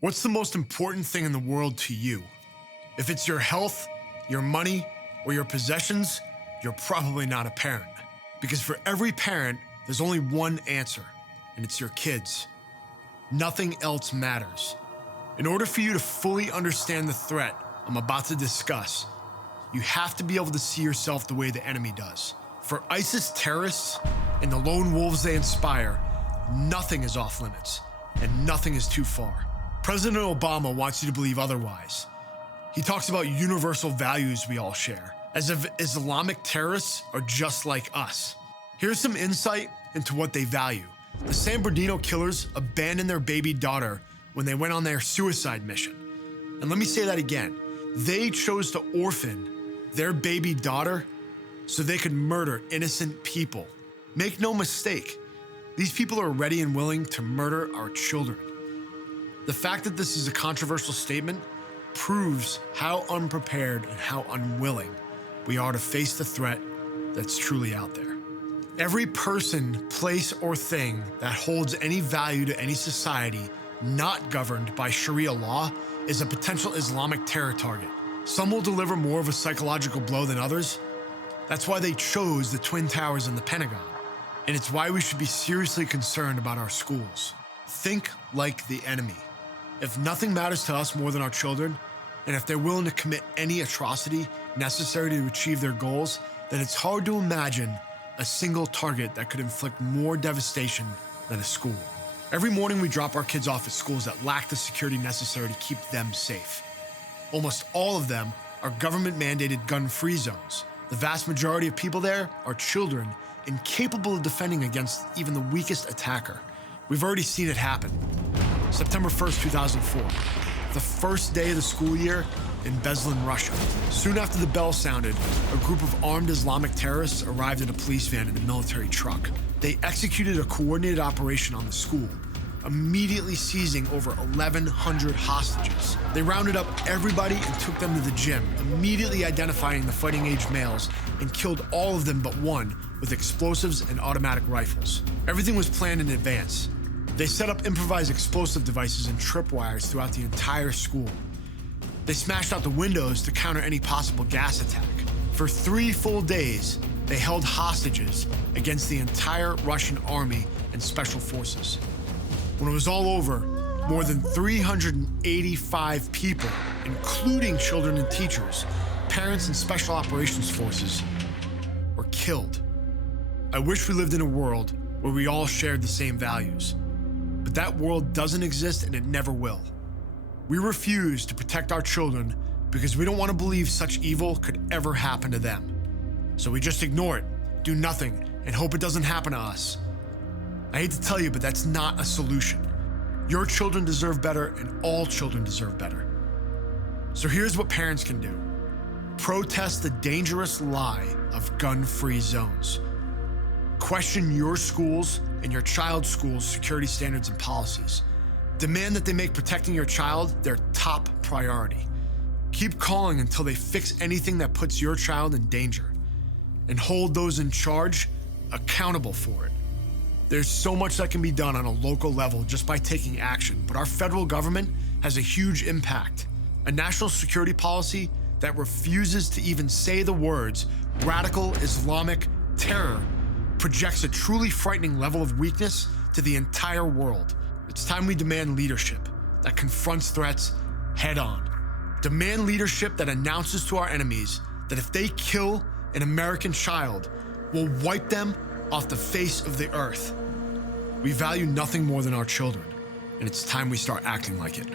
What's the most important thing in the world to you? If it's your health, your money, or your possessions, you're probably not a parent. Because for every parent, there's only one answer, and it's your kids. Nothing else matters. In order for you to fully understand the threat I'm about to discuss, you have to be able to see yourself the way the enemy does. For ISIS terrorists and the lone wolves they inspire, nothing is off limits, and nothing is too far. President Obama wants you to believe otherwise. He talks about universal values we all share, as if Islamic terrorists are just like us. Here's some insight into what they value. The San Bernardino killers abandoned their baby daughter when they went on their suicide mission. And let me say that again. They chose to orphan their baby daughter so they could murder innocent people. Make no mistake, these people are ready and willing to murder our children. The fact that this is a controversial statement proves how unprepared and how unwilling we are to face the threat that's truly out there. Every person, place, or thing that holds any value to any society not governed by Sharia law is a potential Islamic terror target. Some will deliver more of a psychological blow than others. That's why they chose the Twin Towers and the Pentagon. And it's why we should be seriously concerned about our schools. Think like the enemy. If nothing matters to us more than our children, and if they're willing to commit any atrocity necessary to achieve their goals, then it's hard to imagine a single target that could inflict more devastation than a school. Every morning we drop our kids off at schools that lack the security necessary to keep them safe. Almost all of them are government-mandated gun-free zones. The vast majority of people there are children incapable of defending against even the weakest attacker. We've already seen it happen. September 1st, 2004, the first day of the school year in Beslan, Russia. Soon after the bell sounded, a group of armed Islamic terrorists arrived in a police van and a military truck. They executed a coordinated operation on the school, immediately seizing over 1,100 hostages. They rounded up everybody and took them to the gym, immediately identifying the fighting-age males, and killed all of them but one with explosives and automatic rifles. Everything was planned in advance. They set up improvised explosive devices and tripwires throughout the entire school. They smashed out the windows to counter any possible gas attack. For 3 full days, they held hostages against the entire Russian army and special forces. When it was all over, more than 385 people, including children and teachers, parents and special operations forces, were killed. I wish we lived in a world where we all shared the same values. But that world doesn't exist and it never will. We refuse to protect our children because we don't want to believe such evil could ever happen to them. So we just ignore it, do nothing, and hope it doesn't happen to us. I hate to tell you, but that's not a solution. Your children deserve better and all children deserve better. So here's what parents can do. Protest the dangerous lie of gun-free zones. Question your schools and your child's school's security standards and policies. Demand that they make protecting your child their top priority. Keep calling until they fix anything that puts your child in danger. And hold those in charge accountable for it. There's so much that can be done on a local level just by taking action, but our federal government has a huge impact. A national security policy that refuses to even say the words radical Islamic terror projects a truly frightening level of weakness to the entire world. It's time we demand leadership that confronts threats head on. Demand leadership that announces to our enemies that if they kill an American child, we'll wipe them off the face of the earth. We value nothing more than our children, and it's time we start acting like it.